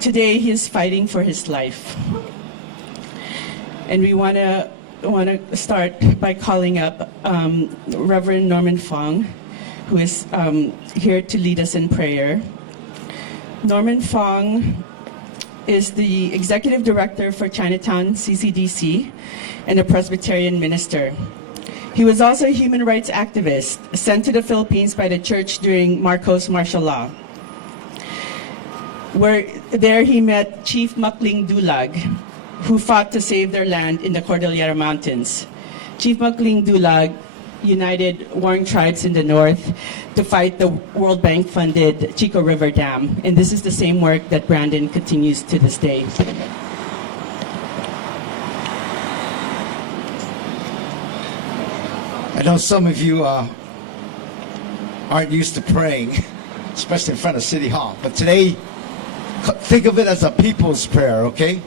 today he is fighting for his life. And we want to start by calling up Reverend Norman Fong, who is here to lead us in prayer. Norman Fong is the Executive Director for Chinatown CCDC and a Presbyterian minister. He was also a human rights activist sent to the Philippines by the church during Marcos martial law. There he met Chief Makling Dulag, who fought to save their land in the Cordillera Mountains. Chief Makling Dulag united warring tribes in the north to fight the World Bank-funded Chico River Dam. And this is the same work that Brandon continues to this day. I know some of you aren't used to praying, especially in front of City Hall. But today, think of it as a people's prayer, okay?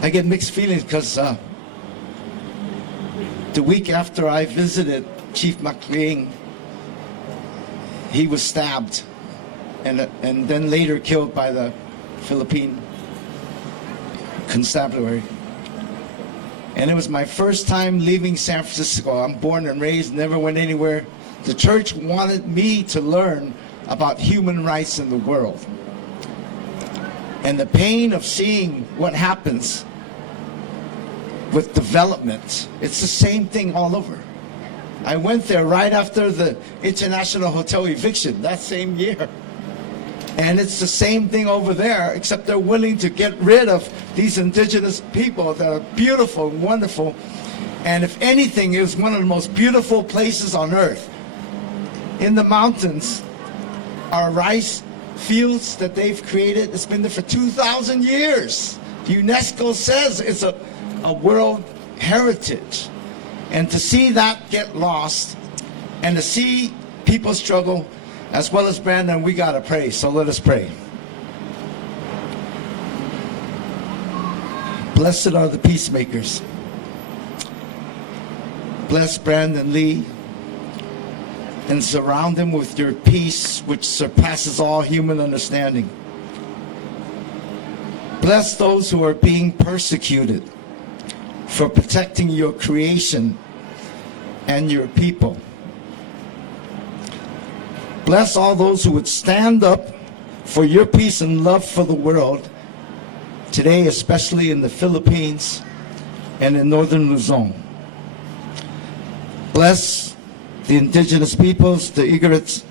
I get mixed feelings because the week after I visited Chief Makling, he was stabbed and then later killed by the Philippine constabulary. And it was my first time leaving San Francisco. I'm born and raised, never went anywhere. The church wanted me to learn about human rights in the world. And the pain of seeing what happens with development, it's the same thing all over. I went there right after the International Hotel eviction that same year. And it's the same thing over there, except they're willing to get rid of these indigenous people that are beautiful and wonderful. And if anything, it was one of the most beautiful places on earth. In the mountains are rice fields that they've created. It's been there for 2,000 years. UNESCO says it's a world heritage. And to see that get lost and to see people struggle, as well as Brandon, we got to pray. So let us pray. Blessed are the peacemakers. Bless Brandon Lee and surround him with your peace, which surpasses all human understanding. Bless those who are being persecuted for protecting your creation and your people. Bless all those who would stand up for your peace and love for the world today, especially in the Philippines and in northern Luzon. Bless the indigenous peoples, the Igorots,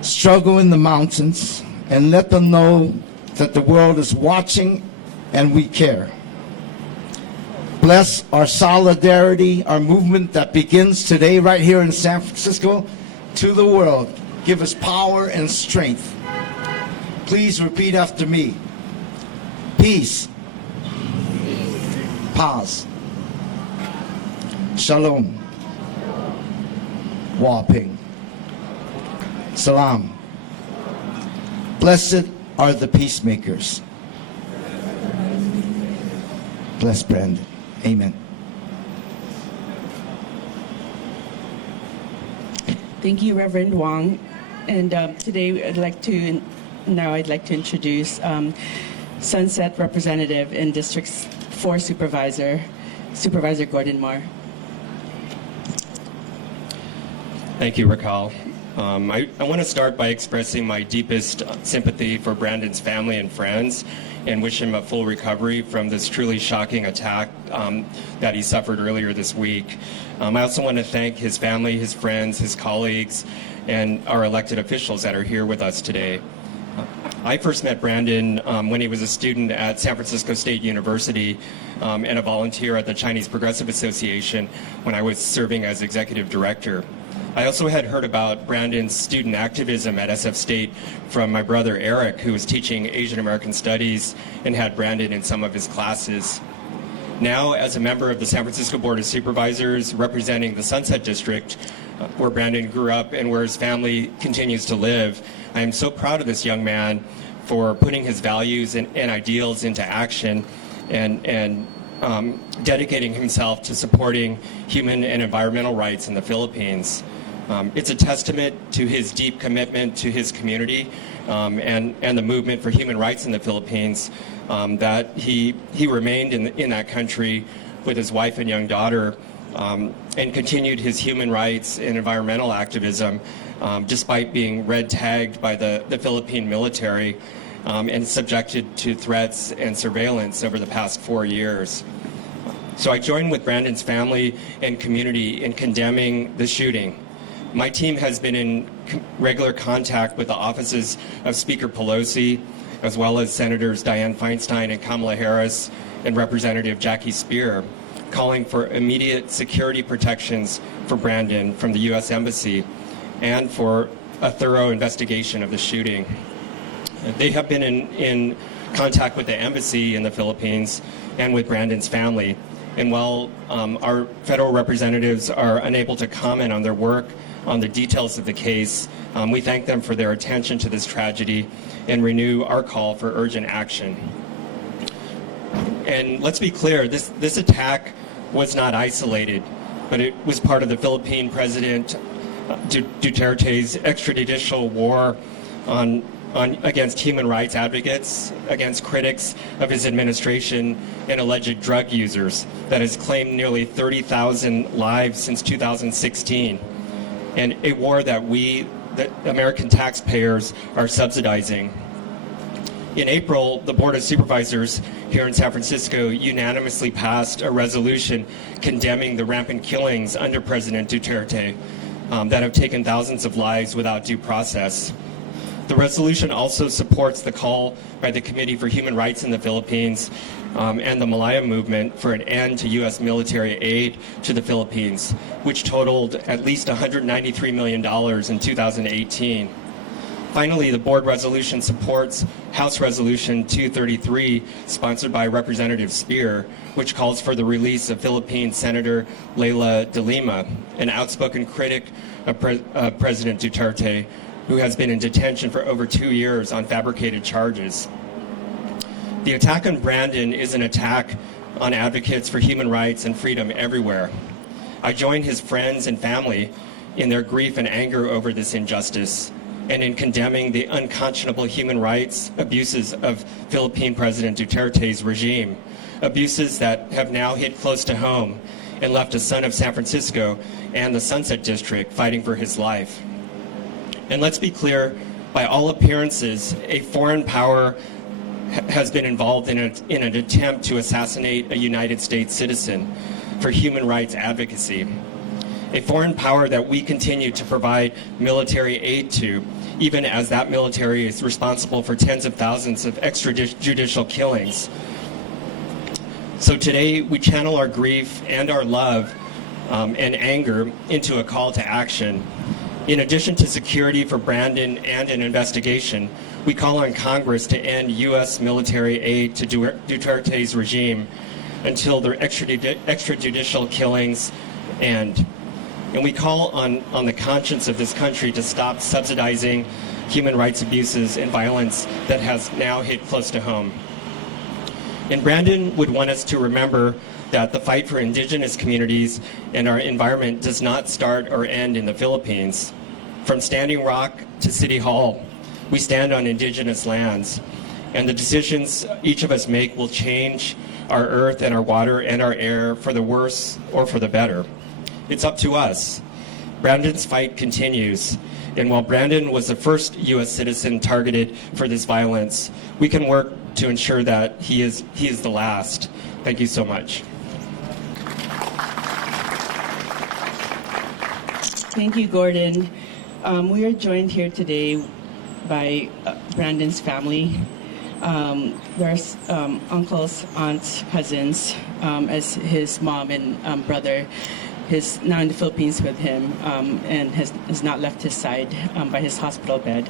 struggle in the mountains, and let them know that the world is watching and we care. Bless our solidarity, our movement that begins today right here in San Francisco to the world. Give us power and strength. Please repeat after me. Peace. Paz. Shalom. Waping. Salam. Blessed are the peacemakers. Bless Brandon. Amen. Thank you, Reverend Wong. And today I'd like to introduce Sunset Representative and District 4 Supervisor Gordon Marr. Thank you, Raquel. I want to start by expressing my deepest sympathy for Brandon's family and friends and wish him a full recovery from this truly shocking attack that he suffered earlier this week. I also want to thank his family, his friends, his colleagues, and our elected officials that are here with us today. I first met Brandon when he was a student at San Francisco State University and a volunteer at the Chinese Progressive Association when I was serving as executive director. I also had heard about Brandon's student activism at SF State from my brother Eric, who was teaching Asian American Studies and had Brandon in some of his classes. Now, as a member of the San Francisco Board of Supervisors representing the Sunset District, where Brandon grew up and where his family continues to live, I am so proud of this young man for putting his values and ideals into action and dedicating himself to supporting human and environmental rights in the Philippines. It's a testament to his deep commitment to his community and the movement for human rights in the Philippines that he remained in that country with his wife and young daughter and continued his human rights and environmental activism despite being red tagged by the Philippine military and subjected to threats and surveillance over the past 4 years. So I join with Brandon's family and community in condemning the shooting. My team has been in regular contact with the offices of Speaker Pelosi, as well as Senators Dianne Feinstein and Kamala Harris and Representative Jackie Speer, calling for immediate security protections for Brandon from the U.S. Embassy and for a thorough investigation of the shooting. They have been in contact with the embassy in the Philippines and with Brandon's family. And while our federal representatives are unable to comment on their work on the details of the case, we thank them for their attention to this tragedy and renew our call for urgent action. And let's be clear, this attack was not isolated, but it was part of the Philippine President Duterte's extrajudicial war against human rights advocates, against critics of his administration, and alleged drug users that has claimed nearly 30,000 lives since 2016, and a war that the American taxpayers are subsidizing. In April, the Board of Supervisors here in San Francisco unanimously passed a resolution condemning the rampant killings under President Duterte that have taken thousands of lives without due process. The resolution also supports the call by the Committee for Human Rights in the Philippines and the Malaya Movement for an end to U.S. military aid to the Philippines, which totaled at least $193 million in 2018. Finally, the board resolution supports House Resolution 233, sponsored by Representative Speer, which calls for the release of Philippine Senator Leila de Lima, an outspoken critic of President Duterte, who has been in detention for over 2 years on fabricated charges. The attack on Brandon is an attack on advocates for human rights and freedom everywhere. I join his friends and family in their grief and anger over this injustice and in condemning the unconscionable human rights abuses of Philippine President Duterte's regime, abuses that have now hit close to home and left a son of San Francisco and the Sunset District fighting for his life. And let's be clear, by all appearances, a foreign power has been involved in an attempt to assassinate a United States citizen for human rights advocacy. A foreign power that we continue to provide military aid to, even as that military is responsible for tens of thousands of extrajudicial killings. So today, we channel our grief and our love and anger into a call to action. In addition to security for Brandon and an investigation, we call on Congress to end U.S. military aid to Duterte's regime until their extrajudicial killings end. And we call on the conscience of this country to stop subsidizing human rights abuses and violence that has now hit close to home. And Brandon would want us to remember that the fight for indigenous communities and our environment does not start or end in the Philippines. From Standing Rock to City Hall, we stand on indigenous lands, and the decisions each of us make will change our earth and our water and our air for the worse or for the better. It's up to us. Brandon's fight continues, and while Brandon was the first U.S. citizen targeted for this violence, we can work to ensure that he is the last. Thank you so much. Thank you, Gordon. We are joined here today by Brandon's family. There's uncles, aunts, cousins, as his mom and brother is now in the Philippines with him and has not left his side by his hospital bed.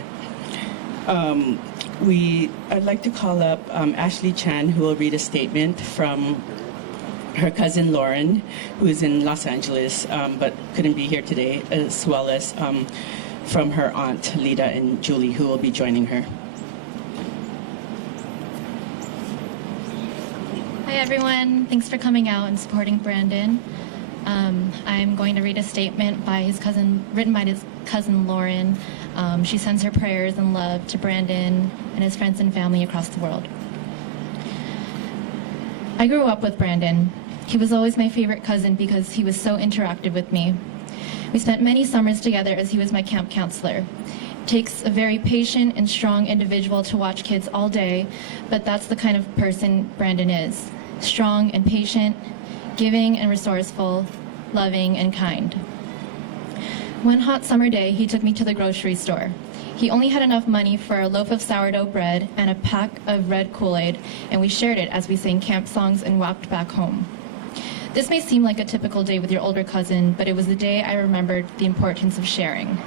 I'd like to call up Ashley Chan, who will read a statement from her cousin Lauren, who is in Los Angeles but couldn't be here today, as well as from her aunt Lida and Julie, who will be joining her. Hi everyone, thanks for coming out and supporting Brandon. I'm going to read a statement by written by his cousin Lauren. She sends her prayers and love to Brandon and his friends and family across the world. I grew up with Brandon. He was always my favorite cousin because he was so interactive with me. We spent many summers together as he was my camp counselor. It takes a very patient and strong individual to watch kids all day, but that's the kind of person Brandon is. Strong and patient, giving and resourceful, loving and kind. One hot summer day, he took me to the grocery store. He only had enough money for a loaf of sourdough bread and a pack of red Kool-Aid, and we shared it as we sang camp songs and walked back home. This may seem like a typical day with your older cousin, but it was the day I remembered the importance of sharing.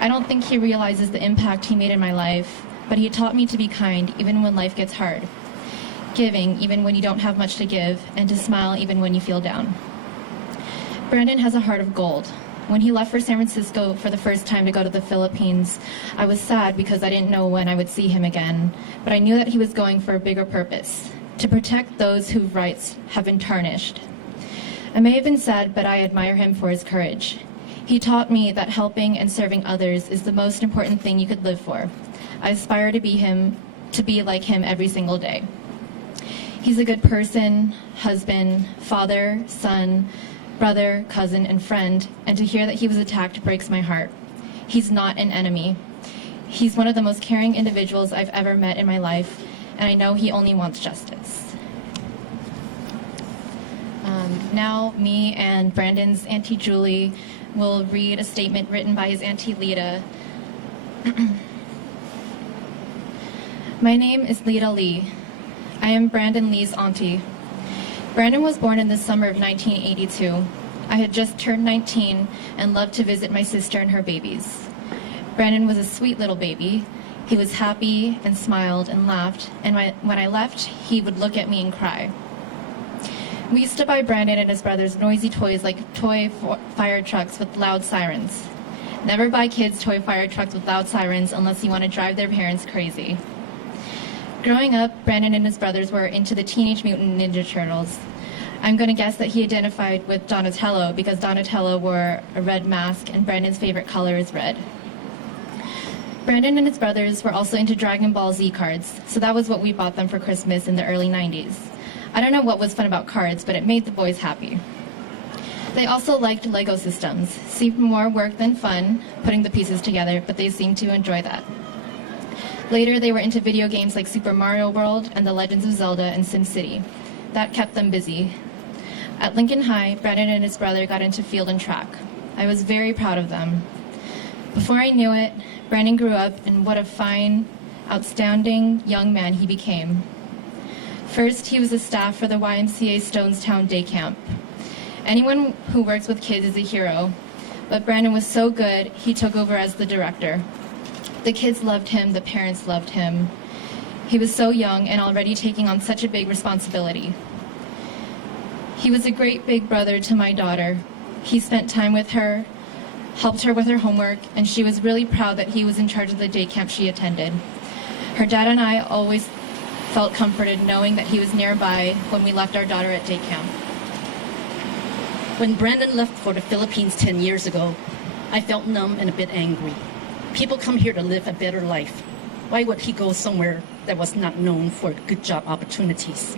I don't think he realizes the impact he made in my life, but he taught me to be kind even when life gets hard, giving even when you don't have much to give, and to smile even when you feel down. Brandon has a heart of gold. When he left for San Francisco for the first time to go to the Philippines, I was sad because I didn't know when I would see him again, but I knew that he was going for a bigger purpose, to protect those whose rights have been tarnished. I may have been sad, but I admire him for his courage. He taught me that helping and serving others is the most important thing you could live for. I aspire to be like him every single day. He's a good person, husband, father, son, brother, cousin, and friend, and to hear that he was attacked breaks my heart. He's not an enemy. He's one of the most caring individuals I've ever met in my life, and I know he only wants justice. Now, me and Brandon's Auntie Julie will read a statement written by his Auntie Lita. My name is Lita Lee. I am Brandon Lee's auntie. Brandon was born in the summer of 1982. I had just turned 19 and loved to visit my sister and her babies. Brandon was a sweet little baby. He was happy and smiled and laughed, and when I left, he would look at me and cry. We used to buy Brandon and his brothers noisy toys like toy fire trucks with loud sirens. Never buy kids toy fire trucks with loud sirens unless you want to drive their parents crazy. Growing up, Brandon and his brothers were into the Teenage Mutant Ninja Turtles. I'm going to guess that he identified with Donatello because Donatello wore a red mask and Brandon's favorite color is red. Brandon and his brothers were also into Dragon Ball Z cards, so that was what we bought them for Christmas in the early 90s. I don't know what was fun about cards, but it made the boys happy. They also liked Lego systems. Seemed more work than fun, putting the pieces together, but they seemed to enjoy that. Later, they were into video games like Super Mario World and The Legends of Zelda and SimCity. That kept them busy. At Lincoln High, Brandon and his brother got into field and track. I was very proud of them. Before I knew it, Brandon grew up, and what a fine, outstanding young man he became. First, he was a staff for the YMCA Stonestown Day Camp. Anyone who works with kids is a hero, but Brandon was so good, he took over as the director. The kids loved him, the parents loved him. He was so young and already taking on such a big responsibility. He was a great big brother to my daughter. He spent time with her, helped her with her homework, and she was really proud that he was in charge of the day camp she attended. Her dad and I always felt comforted knowing that he was nearby when we left our daughter at day camp. When Brandon left for the Philippines 10 years ago, I felt numb and a bit angry. People come here to live a better life. Why would he go somewhere that was not known for good job opportunities?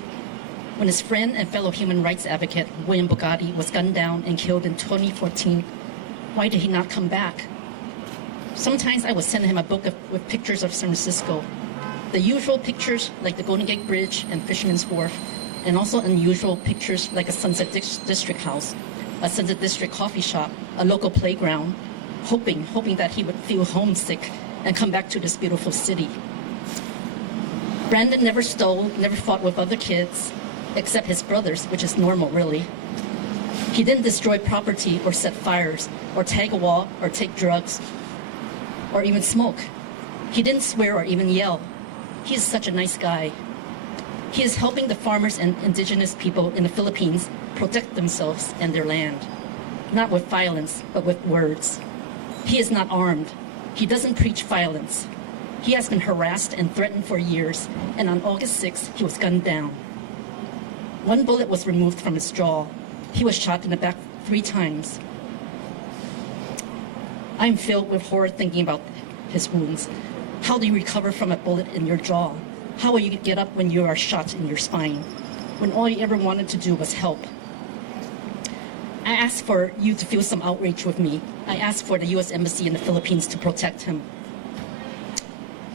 When his friend and fellow human rights advocate, William Bugatti, was gunned down and killed in 2014, why did he not come back? Sometimes I would send him a book with pictures of San Francisco. The usual pictures like the Golden Gate Bridge and Fisherman's Wharf, and also unusual pictures like a Sunset District house, a Sunset District coffee shop, a local playground, hoping that he would feel homesick and come back to this beautiful city. Brandon never stole, never fought with other kids, except his brothers, which is normal, really. He didn't destroy property or set fires, or tag a wall, or take drugs, or even smoke. He didn't swear or even yell. He is such a nice guy. He is helping the farmers and indigenous people in the Philippines protect themselves and their land, not with violence, but with words. He is not armed. He doesn't preach violence. He has been harassed and threatened for years, and on August 6th, he was gunned down. One bullet was removed from his jaw. He was shot in the 3 times. I'm filled with horror thinking about his wounds. How do you recover from a bullet in your jaw? How will you get up when you are shot in your spine? When all you ever wanted to do was help. I ask for you to feel some outrage with me. I ask for the U.S. Embassy in the Philippines to protect him.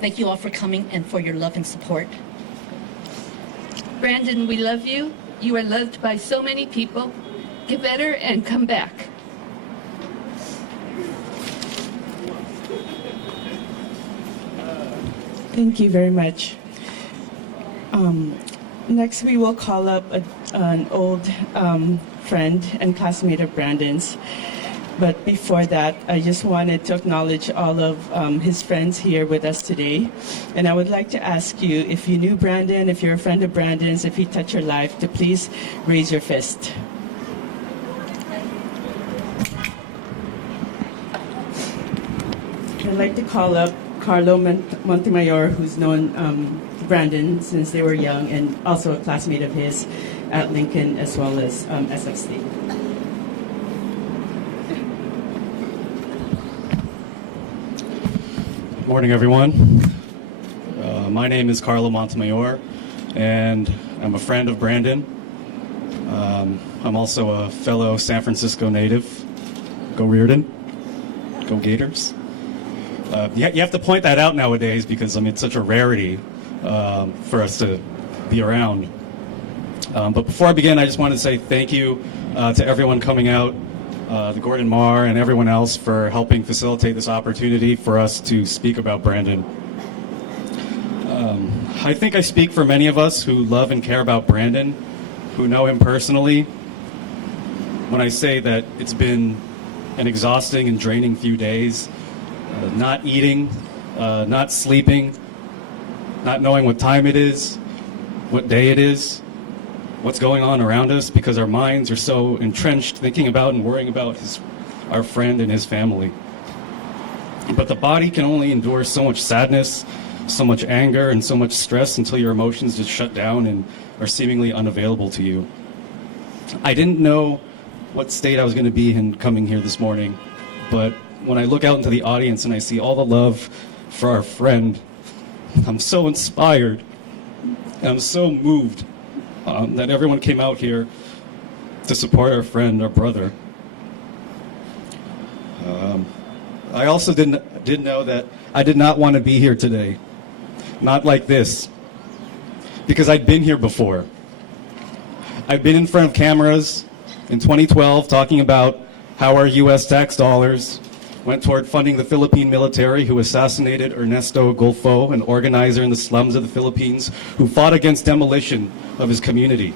Thank you all for coming and for your love and support. Brandon, we love you. You are loved by so many people. Get better and come back. Thank you very much. Next, we will call up an old friend and classmate of Brandon's. But before that, I just wanted to acknowledge all of his friends here with us today. And I would like to ask you, if you knew Brandon, if you're a friend of Brandon's, if he touched your life, to please raise your fist. I'd like to call up Carlo Montemayor, who's known Brandon since they were young and also a classmate of his at Lincoln as well as SF State. Good morning, everyone. My name is Carlo Montemayor, and I'm a friend of Brandon. I'm also a fellow San Francisco native. Go Reardon. Go Gators. You have to point that out nowadays because, I mean, it's such a rarity for us to be around. But before I begin, I just want to say thank you to everyone coming out, to Gordon Marr and everyone else for helping facilitate this opportunity for us to speak about Brandon. I think I speak for many of us who love and care about Brandon, who know him personally, when I say that it's been an exhausting and draining few days, not eating, not sleeping, not knowing what time it is, what day it is, what's going on around us, because our minds are so entrenched thinking about and worrying about our friend and his family. But the body can only endure so much sadness, so much anger, and so much stress until your emotions just shut down and are seemingly unavailable to you. I didn't know what state I was going to be in coming here this morning, but when I look out into the audience and I see all the love for our friend, I'm so inspired and I'm so moved that everyone came out here to support our friend, our brother. I also did know that I did not want to be here today, not like this, because I'd been here before. I've been in front of cameras in 2012 talking about how our U.S. tax dollars went toward funding the Philippine military who assassinated Ernesto Golfo, an organizer in the slums of the Philippines who fought against demolition of his community.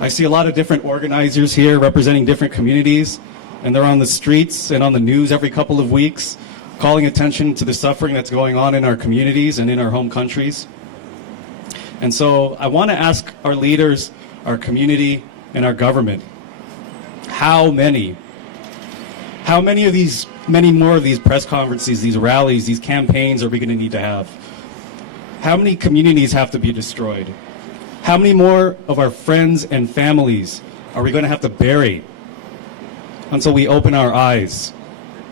I see a lot of different organizers here representing different communities, and they're on the streets and on the news every couple of weeks, calling attention to the suffering that's going on in our communities and in our home countries. And so I want to ask our leaders, our community, and our government, how many more of these press conferences, these rallies, these campaigns are we going to need to have? How many communities have to be destroyed? How many more of our friends and families are we going to have to bury until we open our eyes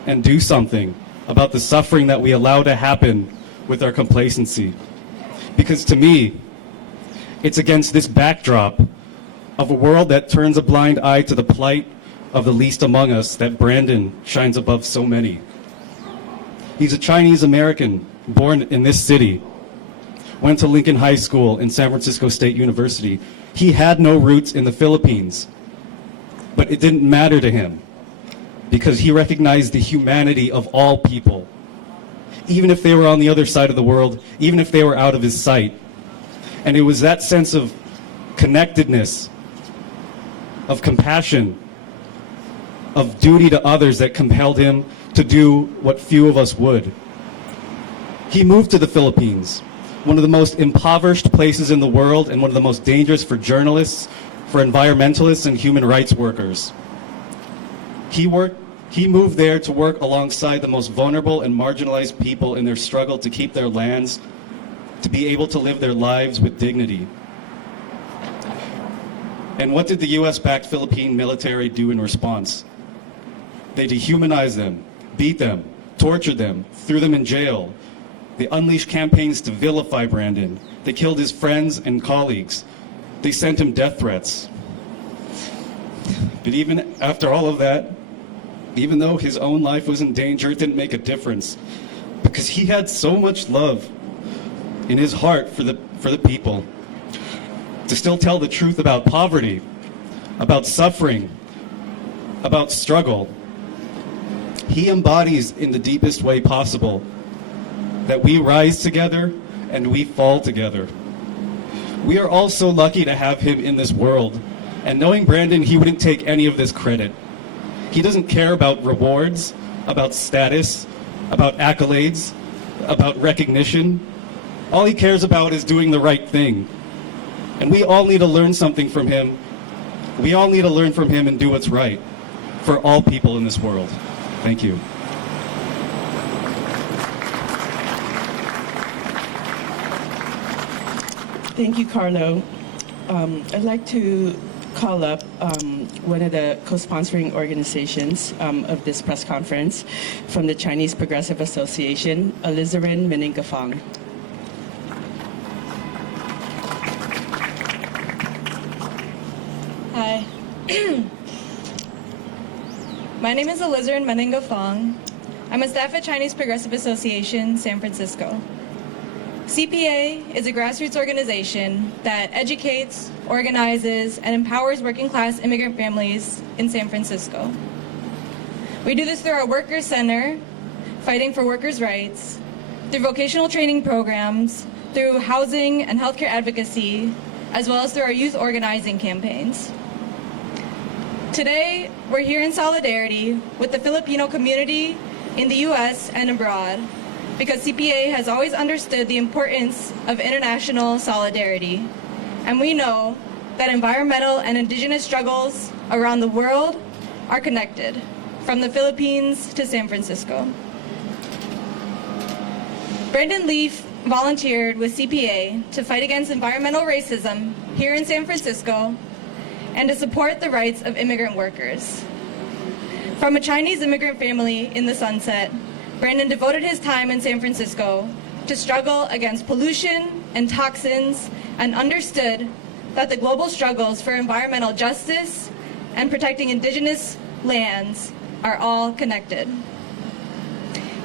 and do something about the suffering that we allow to happen with our complacency? Because to me, it's against this backdrop of a world that turns a blind eye to the plight of the least among us that Brandon shines above so many. He's a Chinese American born in this city, went to Lincoln High School and San Francisco State University. He had no roots in the Philippines, but it didn't matter to him because he recognized the humanity of all people, even if they were on the other side of the world, even if they were out of his sight. And it was that sense of connectedness, of compassion, of duty to others that compelled him to do what few of us would. He moved to the Philippines, one of the most impoverished places in the world and one of the most dangerous for journalists, for environmentalists, and human rights workers. He moved there to work alongside the most vulnerable and marginalized people in their struggle to keep their lands, to be able to live their lives with dignity. And what did the US-backed Philippine military do in response? They dehumanized them, beat them, tortured them, threw them in jail. They unleashed campaigns to vilify Brandon. They killed his friends and colleagues. They sent him death threats. But even after all of that, even though his own life was in danger, it didn't make a difference, because he had so much love in his heart for the people. To still tell the truth about poverty, about suffering, about struggle. He embodies in the deepest way possible that we rise together and we fall together. We are all so lucky to have him in this world. And knowing Brandon, he wouldn't take any of this credit. He doesn't care about rewards, about status, about accolades, about recognition. All he cares about is doing the right thing. And we all need to learn something from him. We all need to learn from him and do what's right for all people in this world. Thank you. Thank you, Carlo. I'd like to call up one of the co-sponsoring organizations of this press conference from the Chinese Progressive Association, Alizarin Meningafong. Hi. My name is Alizarin Meningafong. I'm a staff at Chinese Progressive Association, San Francisco. CPA is a grassroots organization that educates, organizes, and empowers working-class immigrant families in San Francisco. We do this through our Workers Center, fighting for workers' rights, through vocational training programs, through housing and healthcare advocacy, as well as through our youth organizing campaigns. Today, we're here in solidarity with the Filipino community in the U.S. and abroad, because CPA has always understood the importance of international solidarity. And we know that environmental and indigenous struggles around the world are connected, from the Philippines to San Francisco. Brandon Leaf volunteered with CPA to fight against environmental racism here in San Francisco and to support the rights of immigrant workers. From a Chinese immigrant family in the Sunset, Brandon devoted his time in San Francisco to struggle against pollution and toxins, and understood that the global struggles for environmental justice and protecting indigenous lands are all connected.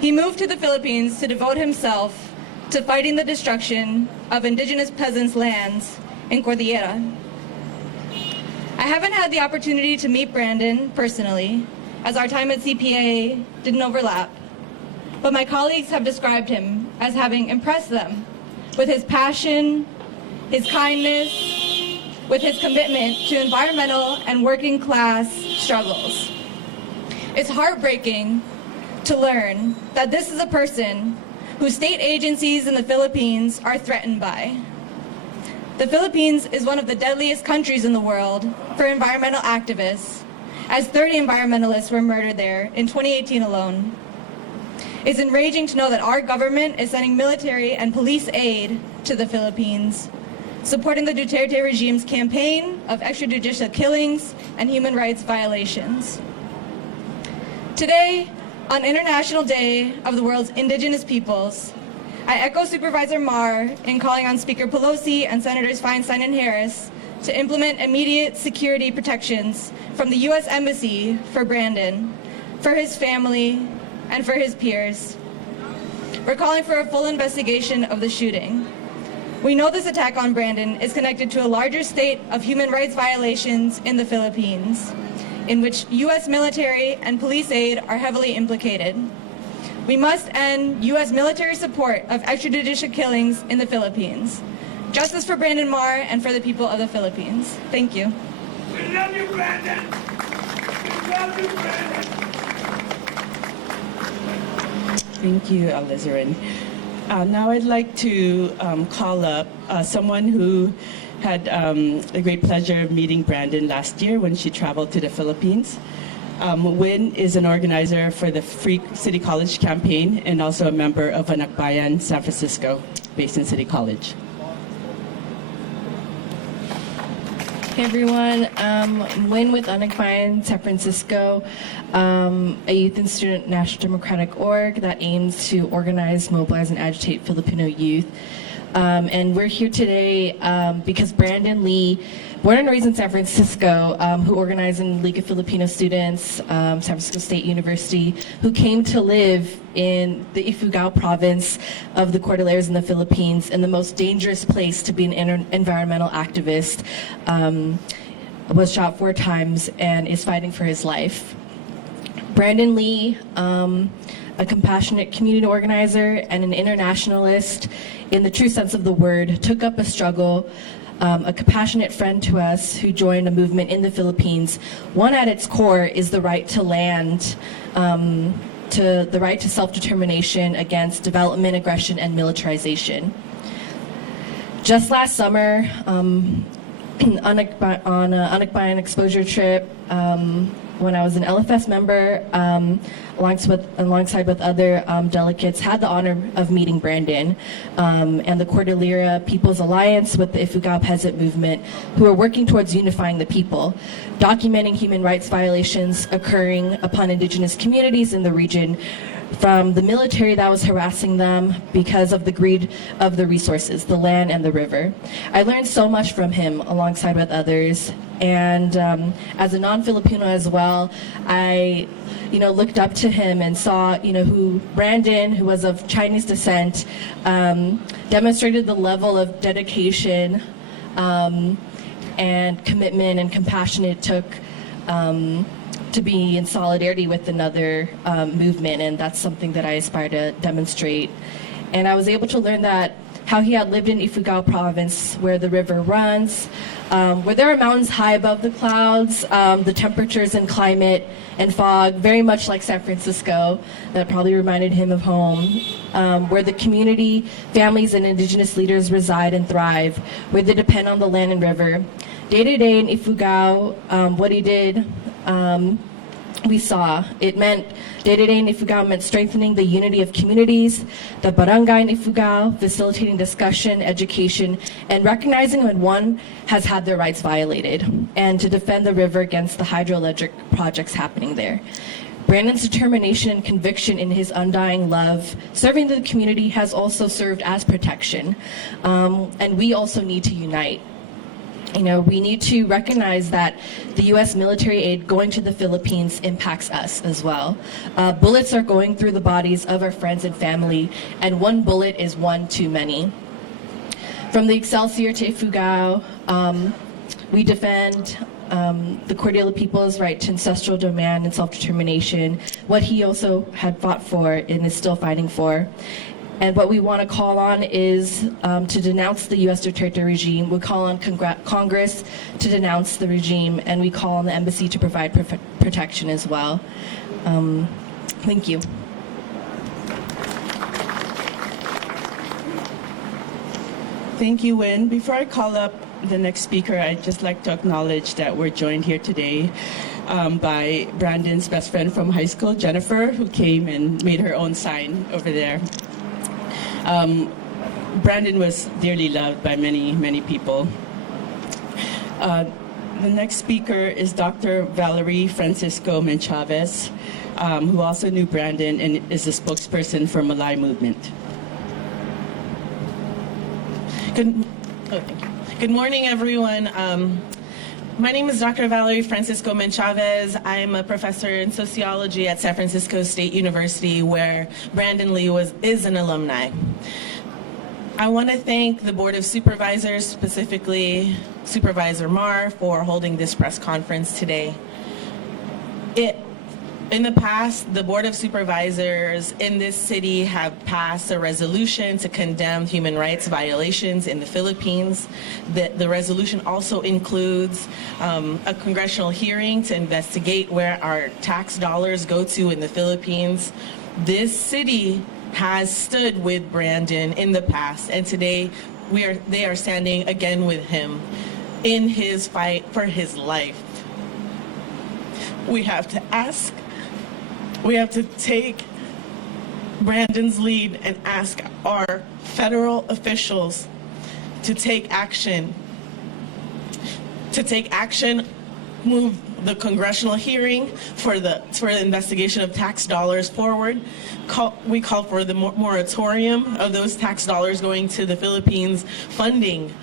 He moved to the Philippines to devote himself to fighting the destruction of indigenous peasants' lands in Cordillera. I haven't had the opportunity to meet Brandon personally, as our time at CPA didn't overlap. But my colleagues have described him as having impressed them with his passion, his kindness, with his commitment to environmental and working class struggles. It's heartbreaking to learn that this is a person who state agencies in the Philippines are threatened by. The Philippines is one of the deadliest countries in the world for environmental activists, as 30 environmentalists were murdered there in 2018 alone. It's enraging to know that our government is sending military and police aid to the Philippines, supporting the Duterte regime's campaign of extrajudicial killings and human rights violations. Today, on International Day of the World's Indigenous Peoples, I echo Supervisor Mar in calling on Speaker Pelosi and Senators Feinstein and Harris to implement immediate security protections from the U.S. Embassy for Brandon, for his family, and for his peers. We're calling for a full investigation of the shooting. We know this attack on Brandon is connected to a larger state of human rights violations in the Philippines, in which U.S. military and police aid are heavily implicated. We must end U.S. military support of extrajudicial killings in the Philippines. Justice for Brandon Mar and for the people of the Philippines. Thank you. We love you, Brandon. We love you, Brandon. Thank you, Alizarin. Now I'd like to call up someone who had the great pleasure of meeting Brandon last year when she traveled to the Philippines. Win is an organizer for the Free City College campaign and also a member of Anak Bayan San Francisco, based in City College. Hey everyone, I'm Lynn with Unacquired San Francisco, a youth and student national democratic org that aims to organize, mobilize, and agitate Filipino youth. And we're here today because Brandon Lee, born and raised in San Francisco, who organized in League of Filipino Students, San Francisco State University, who came to live in the Ifugao province of the Cordilleras in the Philippines, in the most dangerous place to be an environmental activist, was shot 4 times and is fighting for his life. Brandon Lee, a compassionate community organizer and an internationalist in the true sense of the word, took up a struggle, a compassionate friend to us who joined a movement in the Philippines. One at its core is the right to land, to the right to self-determination against development, aggression, and militarization. Just last summer, on an Unacquired exposure trip, when I was an LFS member, alongside with other delegates, had the honor of meeting Brandon and the Cordillera People's Alliance with the Ifugao Peasant Movement, who are working towards unifying the people, documenting human rights violations occurring upon indigenous communities in the region, from the military that was harassing them because of the greed of the resources, the land and the river. I learned so much from him alongside with others, and as a non-Filipino as well, I looked up to him and saw who Brandon, who was of Chinese descent, demonstrated the level of dedication and commitment and compassion it took to be in solidarity with another movement, and that's something that I aspire to demonstrate. And I was able to learn that how he had lived in Ifugao province, where the river runs, where there are mountains high above the clouds, the temperatures and climate and fog, very much like San Francisco, that probably reminded him of home, where the community, families, and indigenous leaders reside and thrive, where they depend on the land and river. Day to day in Ifugao, what he did, we saw. It meant day-to-day in Ifugao meant strengthening the unity of communities, the barangay in Ifugao, facilitating discussion, education, and recognizing when one has had their rights violated, and to defend the river against the hydroelectric projects happening there. Brandon's determination and conviction in his undying love, serving the community, has also served as protection. And we also need to unite. We need to recognize that the U.S. military aid going to the Philippines impacts us as well. Bullets are going through the bodies of our friends and family, and one bullet is one too many. From the Excelsior to Ifugao, we defend the Cordillera people's right to ancestral domain and self-determination, what he also had fought for and is still fighting for. And what we want to call on is to denounce the U.S. Duterte regime. We call on Congress to denounce the regime, and we call on the embassy to provide protection as well. Thank you. Thank you, Wynn. Before I call up the next speaker, I'd just like to acknowledge that we're joined here today by Brandon's best friend from high school, Jennifer, who came and made her own sign over there. Brandon was dearly loved by many, many people. The next speaker is Dr. Valerie Francisco Menchavez, who also knew Brandon and is the spokesperson for Malay Movement. Thank you. Good morning, everyone. My name is Dr. Valerie Francisco Menchavez. I'm a professor in sociology at San Francisco State University, where Brandon Lee is an alumni. I want to thank the Board of Supervisors, specifically Supervisor Mar, for holding this press conference today. In the past, the Board of Supervisors in this city have passed a resolution to condemn human rights violations in the Philippines. The resolution also includes a congressional hearing to investigate where our tax dollars go to in the Philippines. This city has stood with Brandon in the past, and today they are standing again with him in his fight for his life. We have to take Brandon's lead and ask our federal officials to take action to take action, move the congressional hearing for the investigation of tax dollars forward. We call for the moratorium of those tax dollars going to the Philippines, funding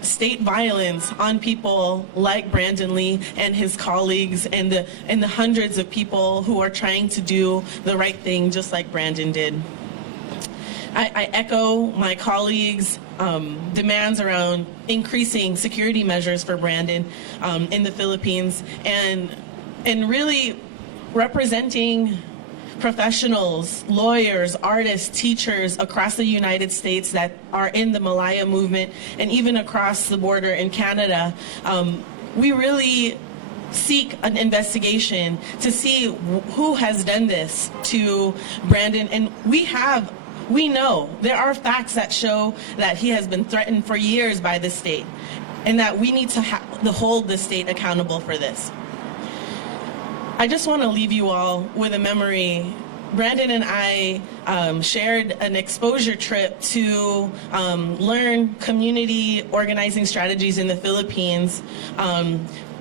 state violence on people like Brandon Lee and his colleagues, and the hundreds of people who are trying to do the right thing just like Brandon did. I echo my colleagues' demands around increasing security measures for Brandon in the Philippines, and really representing professionals, lawyers, artists, teachers across the United States that are in the Malaya movement, and even across the border in Canada. We really seek an investigation to see who has done this to Brandon, and we know there are facts that show that he has been threatened for years by the state, and that we need to hold the state accountable for this. I just want to leave you all with a memory. Brandon and I shared an exposure trip to learn community organizing strategies in the Philippines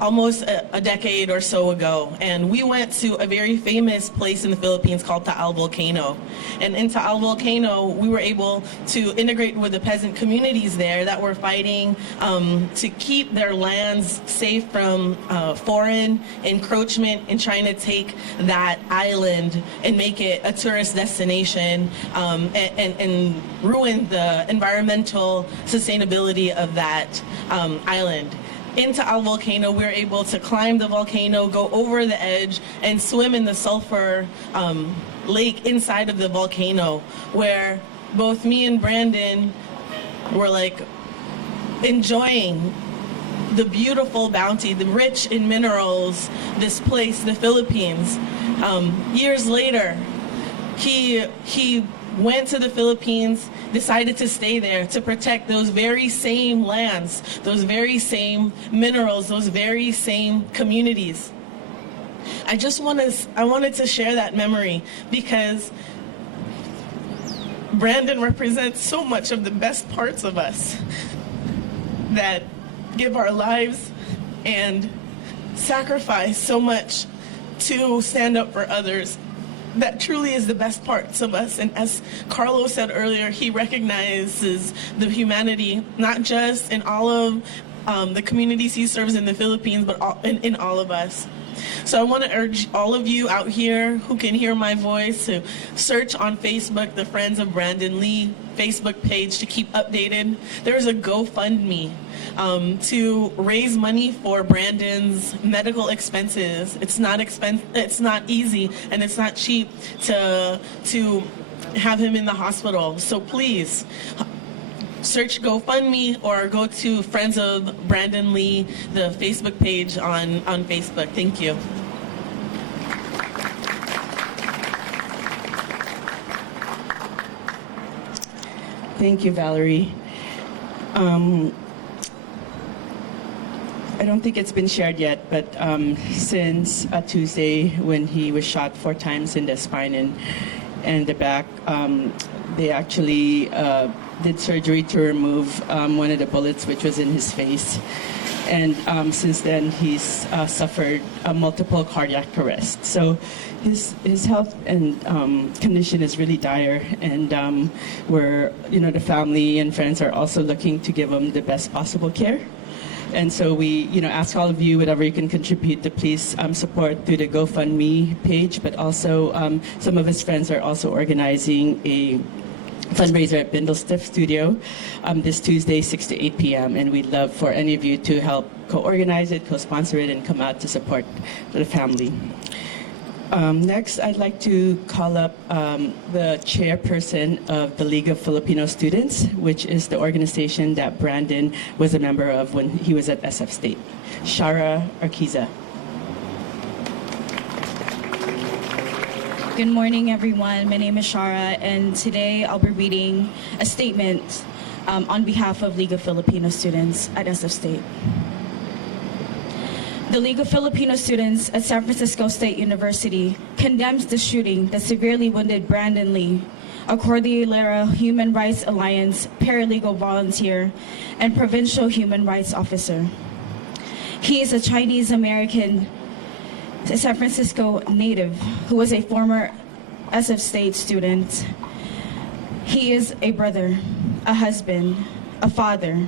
almost a decade or so ago. And we went to a very famous place in the Philippines called Taal Volcano. And in Taal Volcano, we were able to integrate with the peasant communities there that were fighting to keep their lands safe from foreign encroachment and trying to take that island and make it a tourist destination and ruin the environmental sustainability of that island. In Taal Volcano, we were able to climb the volcano, go over the edge, and swim in the sulfur lake inside of the volcano, where both me and Brandon were like enjoying the beautiful bounty, the rich in minerals, this place, the Philippines. Years later, he went to the Philippines, decided to stay there to protect those very same lands, those very same minerals, those very same communities. I wanted to share that memory because Brandon represents so much of the best parts of us that give our lives and sacrifice so much to stand up for others. That truly is the best parts of us. And as Carlos said earlier, he recognizes the humanity, not just in all of the communities he serves in the Philippines, but in all of us. So I want to urge all of you out here who can hear my voice to search on Facebook the Friends of Brandon Lee Facebook page to keep updated. There's a GoFundMe to raise money for Brandon's medical expenses. It's not easy, and it's not cheap to have him in the hospital. So please search GoFundMe or go to Friends of Brandon Lee, the Facebook page on Facebook. Thank you. Thank you, Valerie. I don't think it's been shared yet, but since Tuesday, when he was shot 4 times in the spine and the back, they actually did surgery to remove one of the bullets, which was in his face. And since then, he's suffered multiple cardiac arrests. So his health and condition is really dire, and the family and friends are also looking to give him the best possible care. And so we, ask all of you, whatever you can contribute, to please support through the GoFundMe page. But also, some of his friends are also organizing a fundraiser at Bindlestiff Studio this Tuesday, 6 to 8 p.m. And we'd love for any of you to help co-organize it, co-sponsor it, and come out to support the family. Next, I'd like to call up the chairperson of the League of Filipino Students, which is the organization that Brandon was a member of when he was at SF State. Shara Arquiza. Good morning, everyone. My name is Shara, and today I'll be reading a statement on behalf of League of Filipino Students at SF State. The League of Filipino Students at San Francisco State University condemns the shooting that severely wounded Brandon Lee, a Cordillera Human Rights Alliance paralegal volunteer and provincial human rights officer. He is a Chinese American San Francisco native who was a former SF State student. He is a brother, a husband, a father,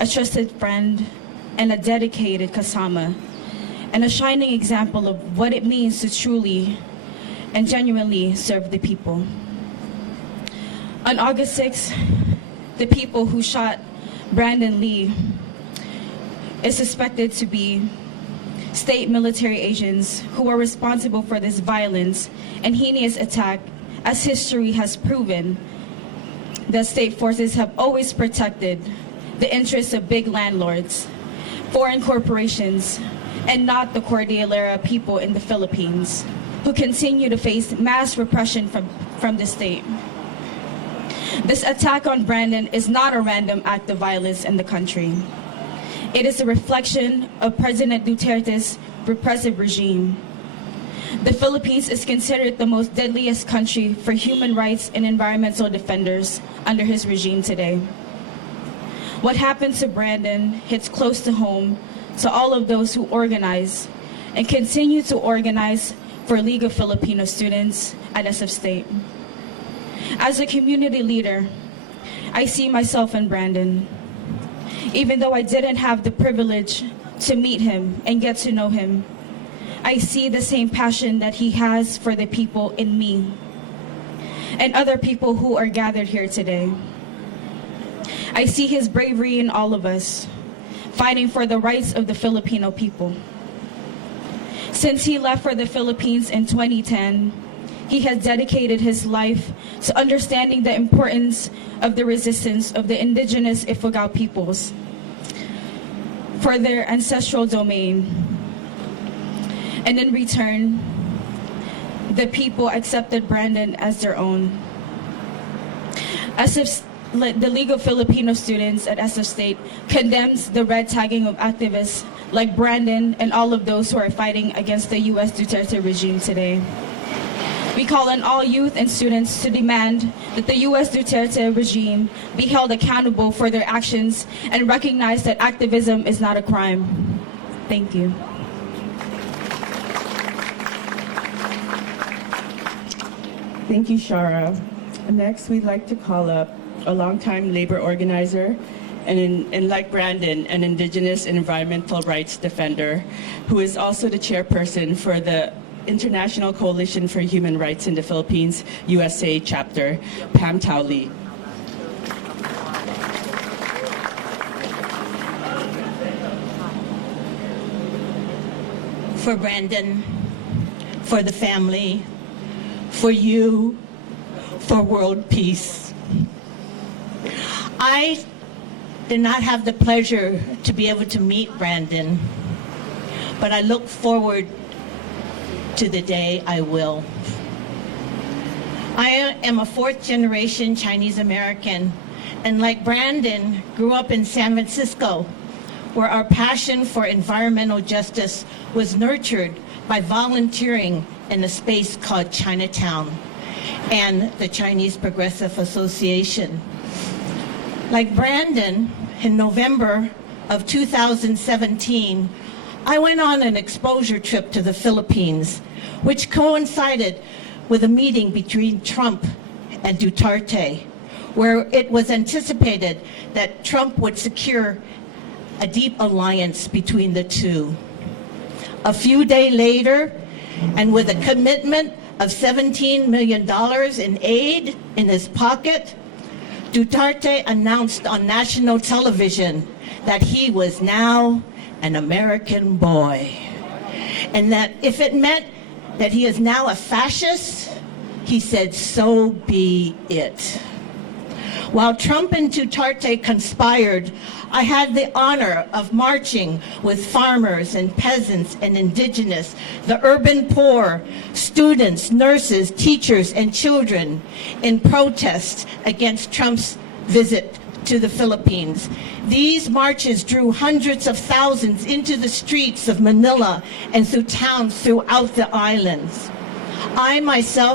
a trusted friend, and a dedicated kasama, and a shining example of what it means to truly and genuinely serve the people. On August 6th, the people who shot Brandon Lee is suspected to be state military agents who are responsible for this violence and heinous attack, as history has proven that state forces have always protected the interests of big landlords, foreign corporations, and not the Cordillera people in the Philippines, who continue to face mass repression from the state. This attack on Brandon is not a random act of violence in the country. It is a reflection of President Duterte's repressive regime. The Philippines is considered the most deadliest country for human rights and environmental defenders under his regime today. What happened to Brandon hits close to home to all of those who organize and continue to organize for League of Filipino Students at SF State. As a community leader, I see myself in Brandon. Even though I didn't have the privilege to meet him and get to know him, I see the same passion that he has for the people in me and other people who are gathered here today. I see his bravery in all of us, fighting for the rights of the Filipino people. Since he left for the Philippines in 2010, he has dedicated his life to understanding the importance of the resistance of the indigenous Ifugao peoples for their ancestral domain. And in return, the people accepted Brandon as their own. The League of Filipino Students at SF State condemns the red tagging of activists like Brandon and all of those who are fighting against the U.S. Duterte regime today. We call on all youth and students to demand that the U.S. Duterte regime be held accountable for their actions and recognize that activism is not a crime. Thank you. Thank you, Shara. Next, we'd like to call up a longtime labor organizer and like Brandon, an indigenous and environmental rights defender, who is also the chairperson for the International Coalition for Human Rights in the Philippines, USA chapter, Pam Tao Lee. For Brandon, for the family, for you, for world peace. I did not have the pleasure to be able to meet Brandon, but I look forward to the day I will. I am a fourth-generation Chinese American, and like Brandon, grew up in San Francisco, where our passion for environmental justice was nurtured by volunteering in a space called Chinatown and the Chinese Progressive Association. Like Brandon, in November of 2017, I went on an exposure trip to the Philippines, which coincided with a meeting between Trump and Duterte, where it was anticipated that Trump would secure a deep alliance between the two. A few days later, and with a commitment of $17 million in aid in his pocket, Duterte announced on national television that he was now an American boy, and that if it meant that he is now a fascist, he said, so be it. While Trump and Duterte conspired, I had the honor of marching with farmers and peasants and indigenous, the urban poor, students, nurses, teachers, and children in protest against Trump's visit to the Philippines. These marches drew hundreds of thousands into the streets of Manila and through towns throughout the islands. I myself